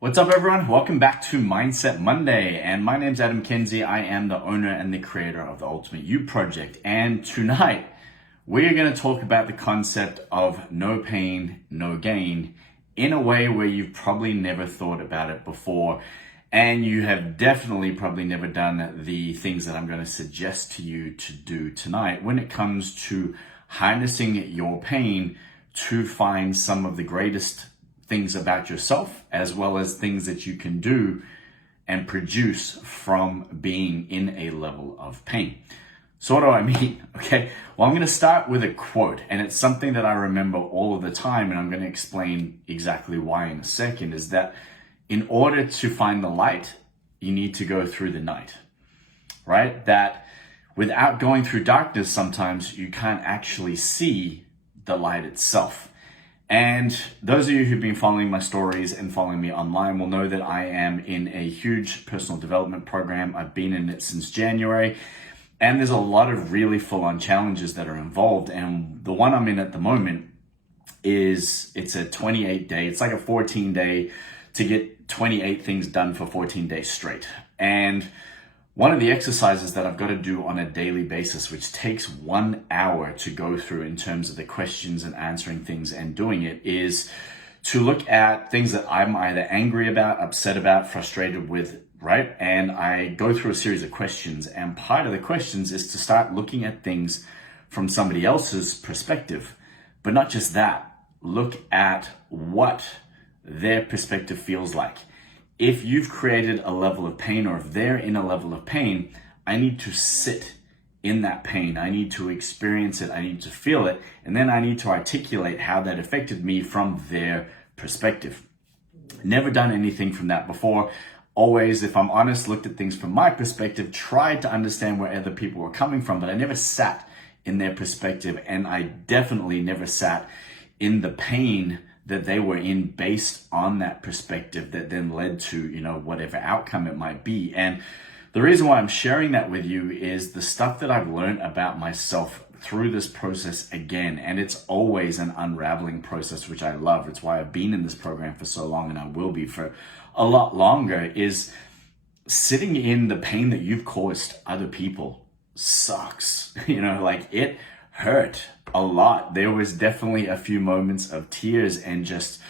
What's up, everyone? Welcome back to Mindset Monday. And my name's Adam Kenzie. I am the owner and the creator of the Ultimate You Project. And tonight, we're going to talk about the concept of no pain, no gain in a way where you've probably never thought about it before. And you have definitely probably never done the things that I'm going to suggest to you to do tonight when it comes to harnessing your pain to find some of the greatest things about yourself, as well as things that you can do and produce from being in a level of pain. So what do I mean? Okay, well, I'm going to start with a quote, and it's something that I remember all of the time, and I'm going to explain exactly why in a second, is that in order to find the light, you need to go through the night, right? That without going through darkness, sometimes you can't actually see the light itself. And those of you who've been following my stories and following me online will know that I am in a huge personal development program. I've been in it since January, and there's a lot of really full-on challenges that are involved. And the one I'm in at the moment it's a 28-day, it's like a 14-day to get 28 things done for 14 days straight. And one of the exercises that I've got to do on a daily basis, which takes 1 hour to go through in terms of the questions and answering things and doing it, is to look at things that I'm either angry about, upset about, frustrated with, right? And I go through a series of questions, and part of the questions is to start looking at things from somebody else's perspective. But not just that, look at what their perspective feels like. If you've created a level of pain, or if they're in a level of pain, I need to sit in that pain. I need to experience it. I need to feel it. And then I need to articulate how that affected me from their perspective. Never done anything from that before. Always, if I'm honest, looked at things from my perspective, tried to understand where other people were coming from, but I never sat in their perspective. And I definitely never sat in the pain that they were in based on that perspective that then led to, whatever outcome it might be. And the reason why I'm sharing that with you is the stuff that I've learned about myself through this process again. And it's always an unraveling process, which I love. It's why I've been in this program for so long, and I will be for a lot longer. Is sitting in the pain that you've caused other people sucks. It hurt a lot. There was definitely a few moments of tears, and just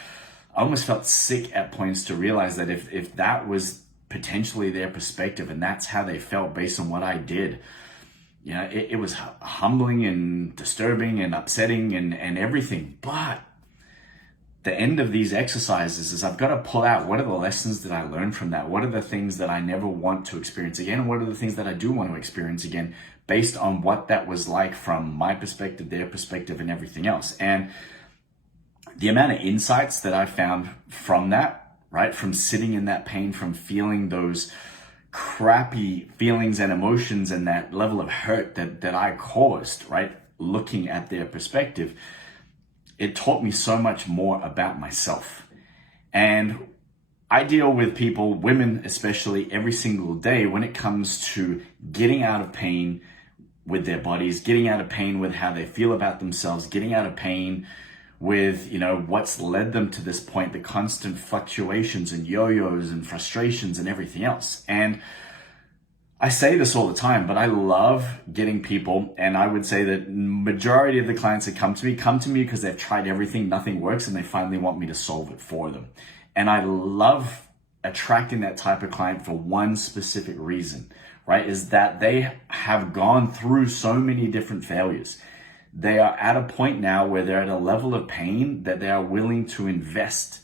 I almost felt sick at points to realize that if that was potentially their perspective and that's how they felt based on what I did, it was humbling and disturbing and upsetting and everything. But the end of these exercises is I've got to pull out, what are the lessons that I learned from that? What are the things that I never want to experience again? And what are the things that I do want to experience again based on what that was like from my perspective, their perspective, and everything else? And the amount of insights that I found from that, right? From sitting in that pain, from feeling those crappy feelings and emotions and that level of hurt that I caused, right? Looking at their perspective, it taught me so much more about myself. And I deal with people, women especially, every single day when it comes to getting out of pain with their bodies, getting out of pain with how they feel about themselves, getting out of pain with, what's led them to this point, the constant fluctuations and yo-yos and frustrations and everything else. And I say this all the time, but I love getting people, and I would say that majority of the clients that come to me because they've tried everything, nothing works, and they finally want me to solve it for them. And I love attracting that type of client for one specific reason, right? Is that they have gone through so many different failures. They are at a point now where they're at a level of pain that they are willing to invest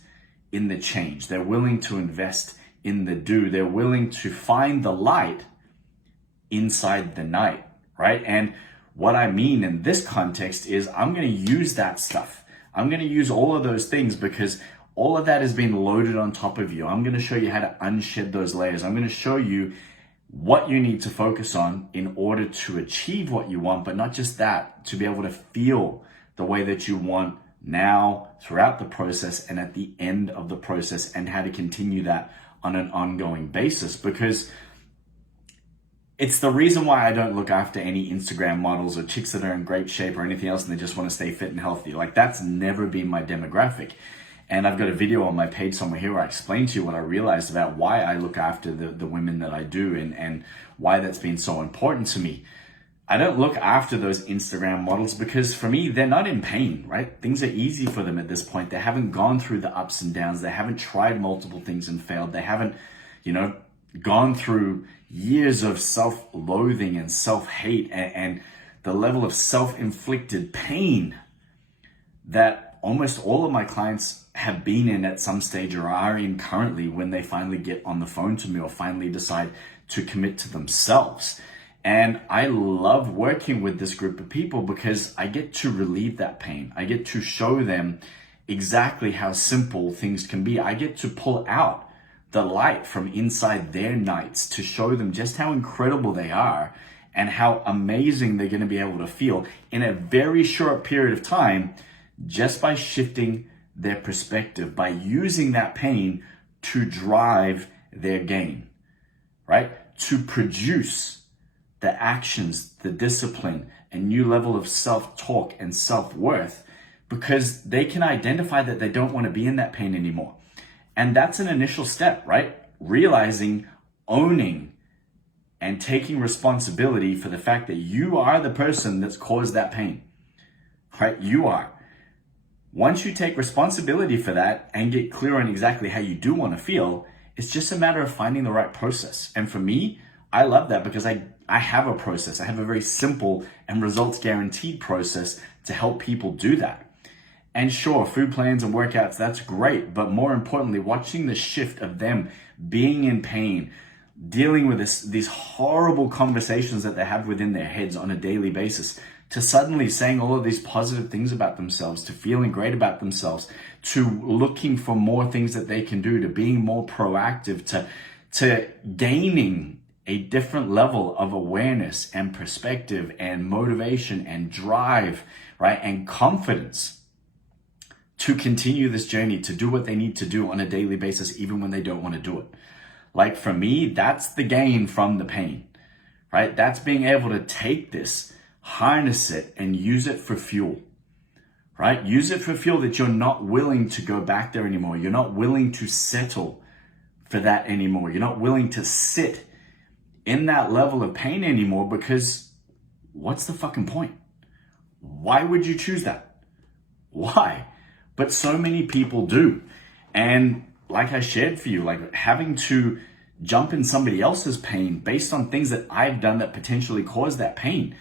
in the change. They're willing to invest in the do. They're willing to find the light inside the night, right? And what I mean in this context is I'm going to use that stuff. I'm going to use all of those things because all of that has been loaded on top of you. I'm going to show you how to unshed those layers. I'm going to show you what you need to focus on in order to achieve what you want, but not just that, to be able to feel the way that you want now, throughout the process, and at the end of the process, and how to continue that on an ongoing basis. Because it's the reason why I don't look after any Instagram models or chicks that are in great shape or anything else and they just want to stay fit and healthy. Like, that's never been my demographic. And I've got a video on my page somewhere here where I explain to you what I realized about why I look after the women that I do and why that's been so important to me. I don't look after those Instagram models because for me, they're not in pain, right? Things are easy for them at this point. They haven't gone through the ups and downs. They haven't tried multiple things and failed. They haven't, gone through years of self-loathing and self-hate and the level of self-inflicted pain that almost all of my clients have been in at some stage or are in currently when they finally get on the phone to me or finally decide to commit to themselves. And I love working with this group of people because I get to relieve that pain. I get to show them exactly how simple things can be. I get to pull out the light from inside their nights to show them just how incredible they are and how amazing they're going to be able to feel in a very short period of time just by shifting their perspective, by using that pain to drive their gain, right? To produce the actions, the discipline, a new level of self-talk and self-worth because they can identify that they don't want to be in that pain anymore. And that's an initial step, right? Realizing, owning, and taking responsibility for the fact that you are the person that's caused that pain, right? You are. Once you take responsibility for that and get clear on exactly how you do want to feel, it's just a matter of finding the right process. And for me, I love that because I have a process. I have a very simple and results guaranteed process to help people do that. And sure, food plans and workouts, that's great. But more importantly, watching the shift of them being in pain, dealing with these horrible conversations that they have within their heads on a daily basis, to suddenly saying all of these positive things about themselves, to feeling great about themselves, to looking for more things that they can do, to being more proactive, to gaining a different level of awareness and perspective and motivation and drive, right? And confidence to continue this journey, to do what they need to do on a daily basis, even when they don't want to do it. Like for me, that's the gain from the pain, right? That's being able to take this, harness it, and use it for fuel, right? Use it for fuel that you're not willing to go back there anymore. You're not willing to settle for that anymore. You're not willing to sit in that level of pain anymore because what's the fucking point? Why would you choose that? Why? But so many people do. And like I shared for you, like having to jump in somebody else's pain based on things that I've done that potentially caused that pain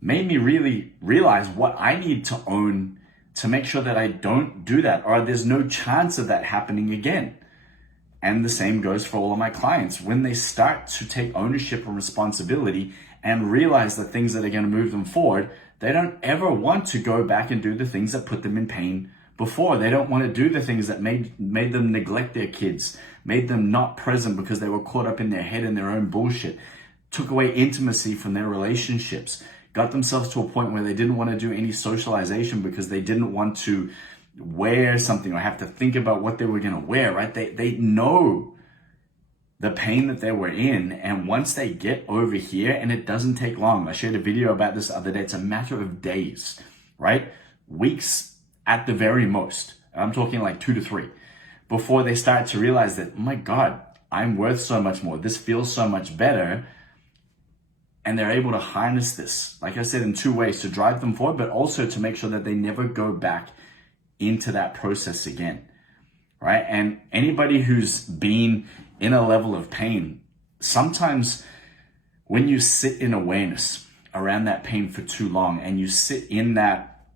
made me really realize what I need to own to make sure that I don't do that or there's no chance of that happening again. And the same goes for all of my clients. When they start to take ownership and responsibility and realize the things that are going to move them forward, they don't ever want to go back and do the things that put them in pain before. They don't want to do the things that made them neglect their kids, made them not present because they were caught up in their head and their own bullshit, took away intimacy from their relationships, got themselves to a point where they didn't want to do any socialization because they didn't want to wear something or have to think about what they were going to wear, right? They know the pain that they were in. And once they get over here, and it doesn't take long. I shared a video about this the other day. It's a matter of days, right? Weeks at the very most. I'm talking like 2 to 3 before they start to realize that, oh my God, I'm worth so much more. This feels so much better. And they're able to harness this, like I said, in 2 ways, to drive them forward, but also to make sure that they never go back into that process again, right? And anybody who's been in a level of pain, sometimes when you sit in awareness around that pain for too long and you sit in that,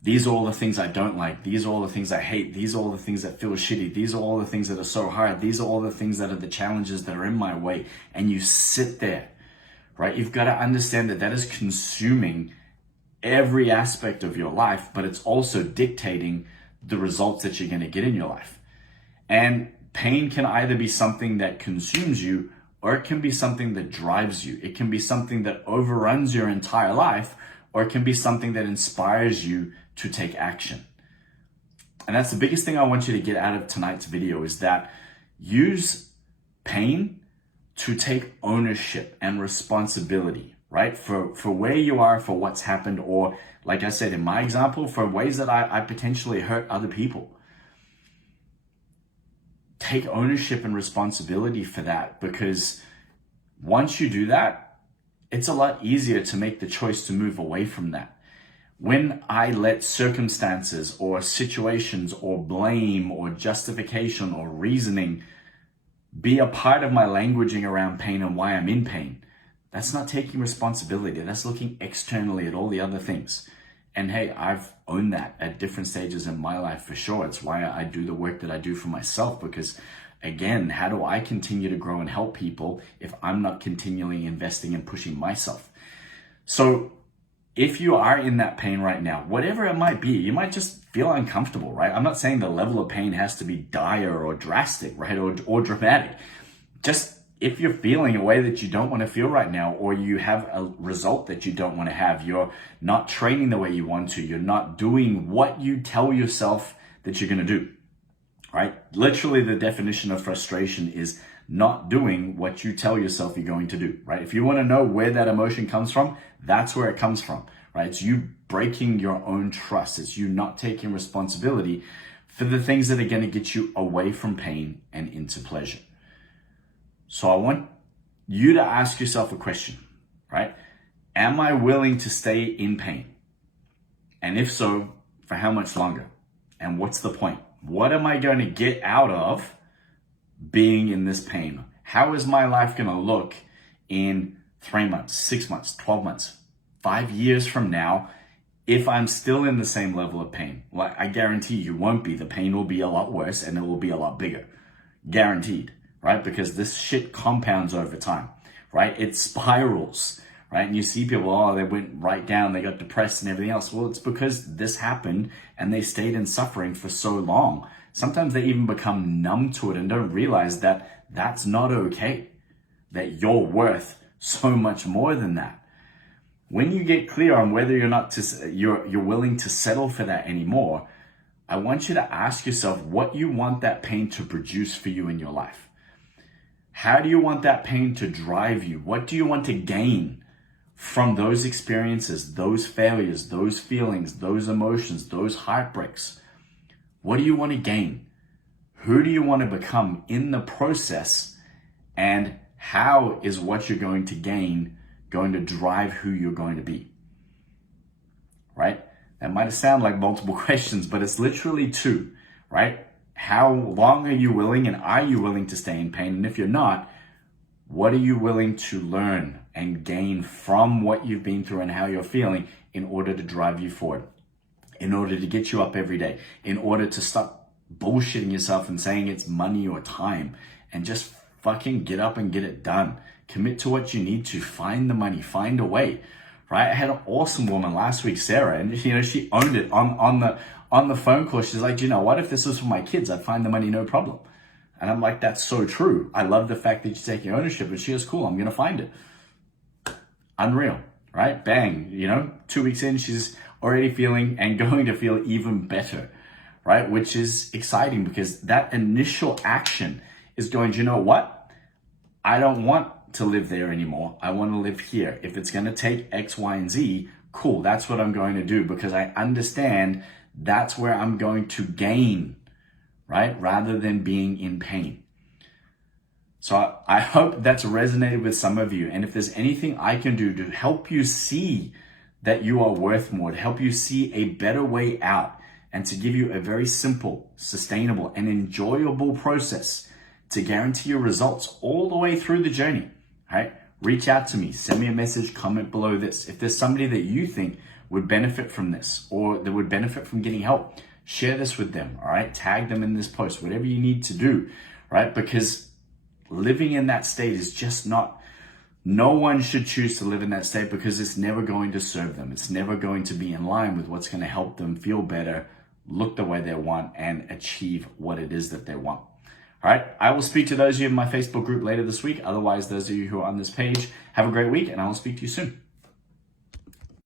these are all the things I don't like, these are all the things I hate, these are all the things that feel shitty, these are all the things that are so hard, these are all the things that are the challenges that are in my way, and you sit there, right? You've got to understand that that is consuming every aspect of your life, but it's also dictating the results that you're going to get in your life. And pain can either be something that consumes you, or it can be something that drives you. It can be something that overruns your entire life, or it can be something that inspires you to take action. And that's the biggest thing I want you to get out of tonight's video, is that use pain to take ownership and responsibility, right? For where you are, for what's happened, or like I said, in my example, for ways that I potentially hurt other people. take ownership and responsibility for that, because once you do that, it's a lot easier to make the choice to move away from that. When I let circumstances or situations or blame or justification or reasoning be a part of my languaging around pain and why I'm in pain, that's not taking responsibility. That's looking externally at all the other things. And hey, I've owned that at different stages in my life for sure. It's why I do the work that I do for myself, because again, how do I continue to grow and help people if I'm not continually investing and pushing myself? So if you are in that pain right now, whatever it might be, you might just feel uncomfortable, right? I'm not saying the level of pain has to be dire or drastic, right? Or dramatic. Just if you're feeling a way that you don't want to feel right now, or you have a result that you don't want to have, you're not training the way you want to, you're not doing what you tell yourself that you're going to do, right? Literally, the definition of frustration is not doing what you tell yourself you're going to do, right? If you want to know where that emotion comes from, that's where it comes from, right? It's you breaking your own trust. It's you not taking responsibility for the things that are going to get you away from pain and into pleasure. So I want you to ask yourself a question, right? Am I willing to stay in pain? And if so, for how much longer? And what's the point? What am I going to get out of being in this pain? How is my life going to look in 3 months, 6 months, 12 months, 5 years from now, if I'm still in the same level of pain? Well, I guarantee you won't be. The pain will be a lot worse and it will be a lot bigger. Guaranteed, right? Because this shit compounds over time, right? It spirals, right? And you see people, oh, they went right down, they got depressed and everything else. Well, it's because this happened and they stayed in suffering for so long. Sometimes they even become numb to it and don't realize that that's not okay, that you're worth so much more than that. When you get clear on whether you're willing to settle for that anymore, I want you to ask yourself what you want that pain to produce for you in your life. How do you want that pain to drive you? What do you want to gain from those experiences, those failures, those feelings, those emotions, those heartbreaks? What do you want to gain? Who do you want to become in the process? And how is what you're going to gain going to drive who you're going to be? Right? That might sound like multiple questions, but it's literally two, right? How long are you willing, and are you willing to stay in pain? And if you're not, what are you willing to learn and gain from what you've been through and how you're feeling in order to drive you forward, in order to get you up every day, in order to stop bullshitting yourself and saying it's money or time, and just fucking get up and get it done. Commit to what you need to. Find the money, find a way, right? I had an awesome woman last week, Sarah, and she owned it on the phone call. She's like, you know what? If this was for my kids, I'd find the money, no problem. And I'm like, that's so true. I love the fact that you're taking ownership. And she goes, cool, I'm going to find it. Unreal, right? Bang, 2 weeks in, she's already feeling and going to feel even better, right? Which is exciting, because that initial action is going, you know what? I don't want to live there anymore. I want to live here. If it's going to take X, Y, and Z, cool. That's what I'm going to do, because I understand that's where I'm going to gain, right? Rather than being in pain. So I hope that's resonated with some of you. And if there's anything I can do to help you see that you are worth more, to help you see a better way out, and to give you a very simple, sustainable, and enjoyable process to guarantee your results all the way through the journey, right? Reach out to me, send me a message, comment below this. If there's somebody that you think would benefit from this, or that would benefit from getting help, share this with them, all right? Tag them in this post, whatever you need to do, right? Because living in that state is just not, no one should choose to live in that state, because it's never going to serve them. It's never going to be in line with what's going to help them feel better, look the way they want, and achieve what it is that they want. All right, I will speak to those of you in my Facebook group later this week. Otherwise, those of you who are on this page, have a great week, and I will speak to you soon.